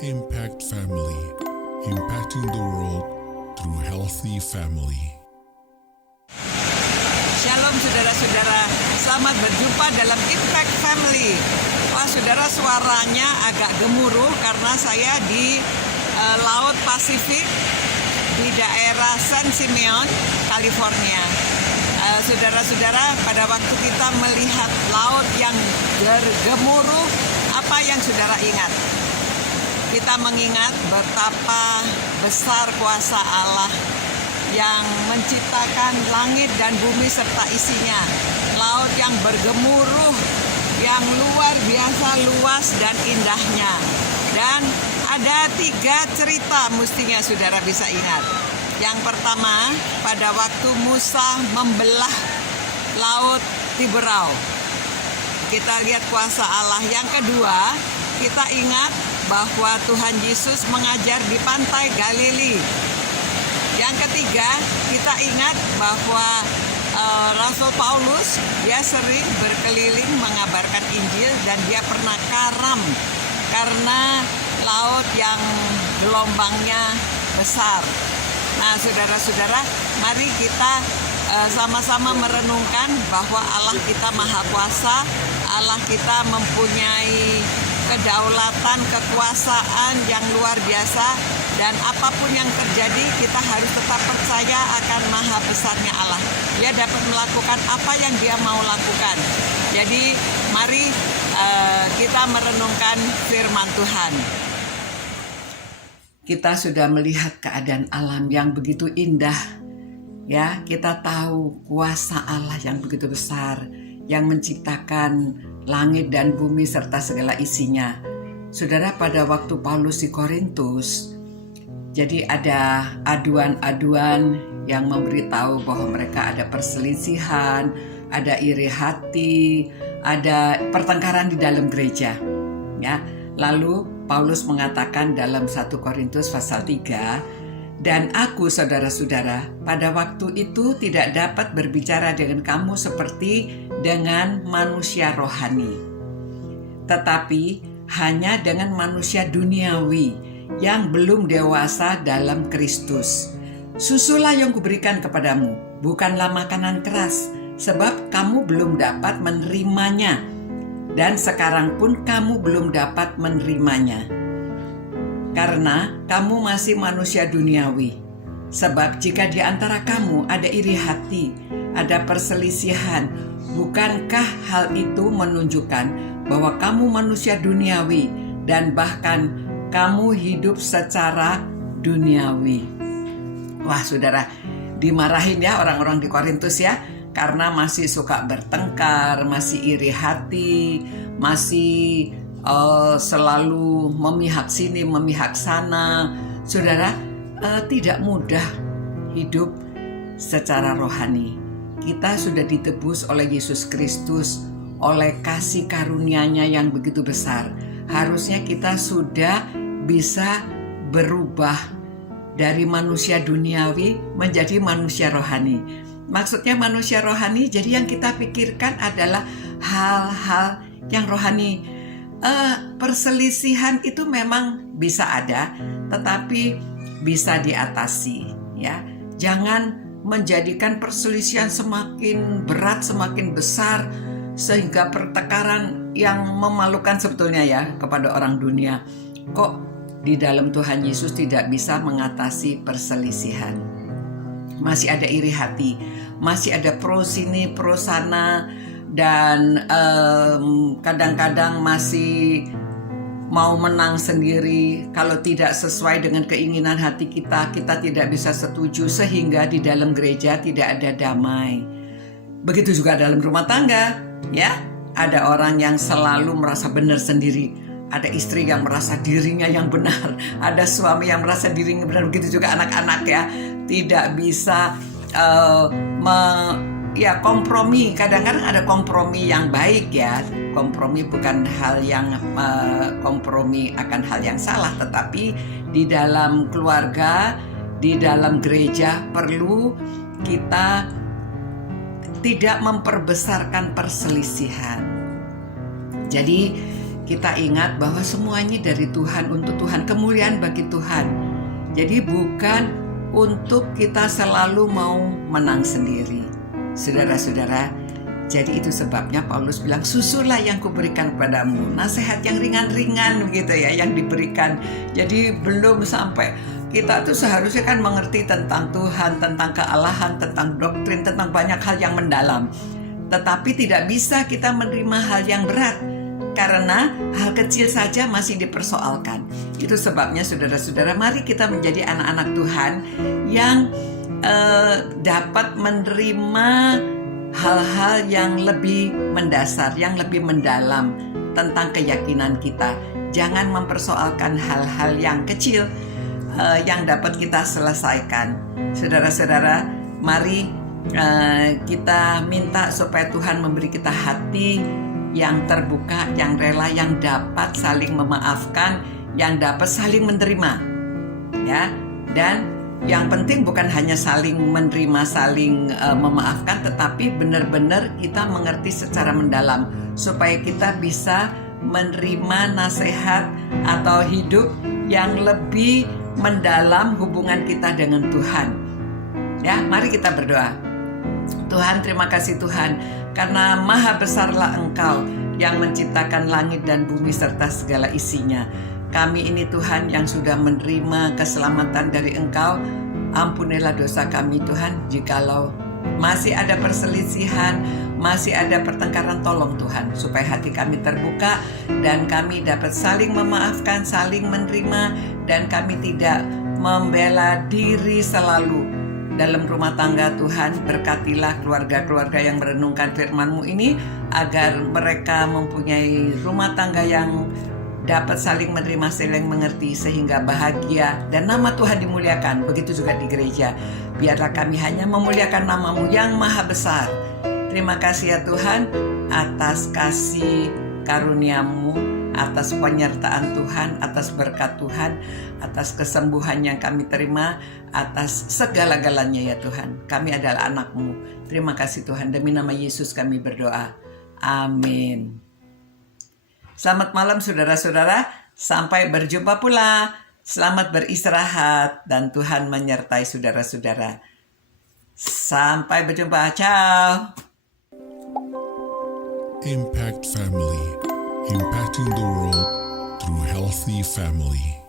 Impact Family, impacting the world through healthy family. Shalom saudara-saudara, selamat berjumpa dalam Impact Family. Wah saudara, suaranya agak gemuruh karena saya di Laut Pasifik di daerah San Simeon, California. Saudara-saudara, pada waktu kita melihat laut yang bergemuruh, apa yang saudara ingat? Kita mengingat betapa besar kuasa Allah yang menciptakan langit dan bumi serta isinya. Laut yang bergemuruh, yang luar biasa luas dan indahnya. Dan ada 3 cerita mestinya saudara bisa ingat. Yang pertama, pada waktu Musa membelah laut Tiberau, kita lihat kuasa Allah. Yang kedua, kita ingat bahwa Tuhan Yesus mengajar di pantai Galili. Yang ketiga, kita ingat bahwa Rasul Paulus, dia sering berkeliling mengabarkan Injil dan dia pernah karam karena laut yang gelombangnya besar. Nah, saudara-saudara, mari kita sama-sama merenungkan bahwa Allah kita Maha Kuasa, Allah kita mempunyai kedaulatan, kekuasaan yang luar biasa, dan apapun yang terjadi kita harus tetap percaya akan maha besarnya Allah. Dia dapat melakukan apa yang dia mau lakukan. Jadi mari kita merenungkan firman Tuhan. Kita sudah melihat keadaan alam yang begitu indah. Ya, kita tahu kuasa Allah yang begitu besar, yang menciptakan langit dan bumi serta segala isinya. Saudara, pada waktu Paulus di Korintus, jadi ada aduan-aduan yang memberitahu bahwa mereka ada perselisihan, ada iri hati, ada pertengkaran di dalam gereja. Ya, lalu Paulus mengatakan dalam 1 Korintus pasal 3, dan aku saudara-saudara pada waktu itu tidak dapat berbicara dengan kamu seperti dengan manusia rohani, tetapi hanya dengan manusia duniawi yang belum dewasa dalam Kristus. Susulah yang kuberikan kepadamu, bukanlah makanan keras, sebab kamu belum dapat menerimanya, dan sekarang pun kamu belum dapat menerimanya, karena kamu masih manusia duniawi. Sebab jika di antara kamu ada iri hati, ada perselisihan, bukankah hal itu menunjukkan bahwa kamu manusia duniawi dan bahkan kamu hidup secara duniawi? Wah saudara, dimarahin ya orang-orang di Korintus ya, karena masih suka bertengkar, masih iri hati, masih selalu memihak sini, memihak sana. Saudara, tidak mudah hidup secara rohani. Kita sudah ditebus oleh Yesus Kristus, oleh kasih karunia-Nya yang begitu besar. Harusnya kita sudah bisa berubah dari manusia duniawi menjadi manusia rohani. Maksudnya manusia rohani, jadi yang kita pikirkan adalah hal-hal yang rohani. Perselisihan itu memang bisa ada, tetapi bisa diatasi. Ya, jangan menjadikan perselisihan semakin berat, semakin besar, sehingga pertengkaran yang memalukan sebetulnya ya kepada orang dunia. Kok di dalam Tuhan Yesus tidak bisa mengatasi perselisihan? Masih ada iri hati, masih ada pro sini, pro sana, dan kadang-kadang masih mau menang sendiri. Kalau tidak sesuai dengan keinginan hati kita, kita tidak bisa setuju, sehingga di dalam gereja tidak ada damai. Begitu juga dalam rumah tangga, ya. Ada orang yang selalu merasa benar sendiri, ada istri yang merasa dirinya yang benar, ada suami yang merasa dirinya benar. Begitu juga anak-anak ya, tidak bisa kompromi. Kadang-kadang ada kompromi yang baik ya. Kompromi bukan hal yang kompromi akan hal yang salah, tetapi di dalam keluarga, di dalam gereja perlu kita tidak memperbesarkan perselisihan. Jadi kita ingat bahwa semuanya dari Tuhan, untuk Tuhan, kemuliaan bagi Tuhan. Jadi bukan untuk kita selalu mau menang sendiri. Saudara-saudara, jadi itu sebabnya Paulus bilang, susulah yang kuberikan kepadamu, nasihat yang ringan-ringan begitu ya yang diberikan. Jadi belum sampai, kita tuh seharusnya kan mengerti tentang Tuhan, tentang kealahan, tentang doktrin, tentang banyak hal yang mendalam. Tetapi tidak bisa kita menerima hal yang berat, karena hal kecil saja masih dipersoalkan. Itu sebabnya saudara-saudara, mari kita menjadi anak-anak Tuhan yang dapat menerima hal-hal yang lebih mendasar, yang lebih mendalam tentang keyakinan kita. Jangan mempersoalkan hal-hal yang kecil yang dapat kita selesaikan. Saudara-saudara, mari kita minta supaya Tuhan memberi kita hati yang terbuka, yang rela, yang dapat saling memaafkan, yang dapat saling menerima, ya. Dan yang penting bukan hanya saling menerima, saling memaafkan, tetapi benar-benar kita mengerti secara mendalam supaya kita bisa menerima nasihat atau hidup yang lebih mendalam hubungan kita dengan Tuhan. Ya, mari kita berdoa. Tuhan, terima kasih Tuhan, karena maha besarlah Engkau yang menciptakan langit dan bumi serta segala isinya. Kami ini Tuhan yang sudah menerima keselamatan dari Engkau. Ampunilah dosa kami Tuhan, jikalau masih ada perselisihan, masih ada pertengkaran, tolong Tuhan supaya hati kami terbuka dan kami dapat saling memaafkan, saling menerima, dan kami tidak membela diri selalu dalam rumah tangga. Tuhan, berkatilah keluarga-keluarga yang merenungkan firman-Mu ini, agar mereka mempunyai rumah tangga yang dapat saling menerima, saling mengerti, sehingga bahagia dan nama Tuhan dimuliakan. Begitu juga di gereja. Biarlah kami hanya memuliakan nama-Mu yang maha besar. Terima kasih ya Tuhan atas kasih karunia-Mu, atas penyertaan Tuhan, atas berkat Tuhan, atas kesembuhan yang kami terima, atas segala-galanya ya Tuhan. Kami adalah anak-Mu. Terima kasih Tuhan, demi nama Yesus kami berdoa. Amin. Selamat malam saudara-saudara, sampai berjumpa pula. Selamat beristirahat dan Tuhan menyertai saudara-saudara. Sampai berjumpa, ciao. Impact Family, impacting the world through healthy family.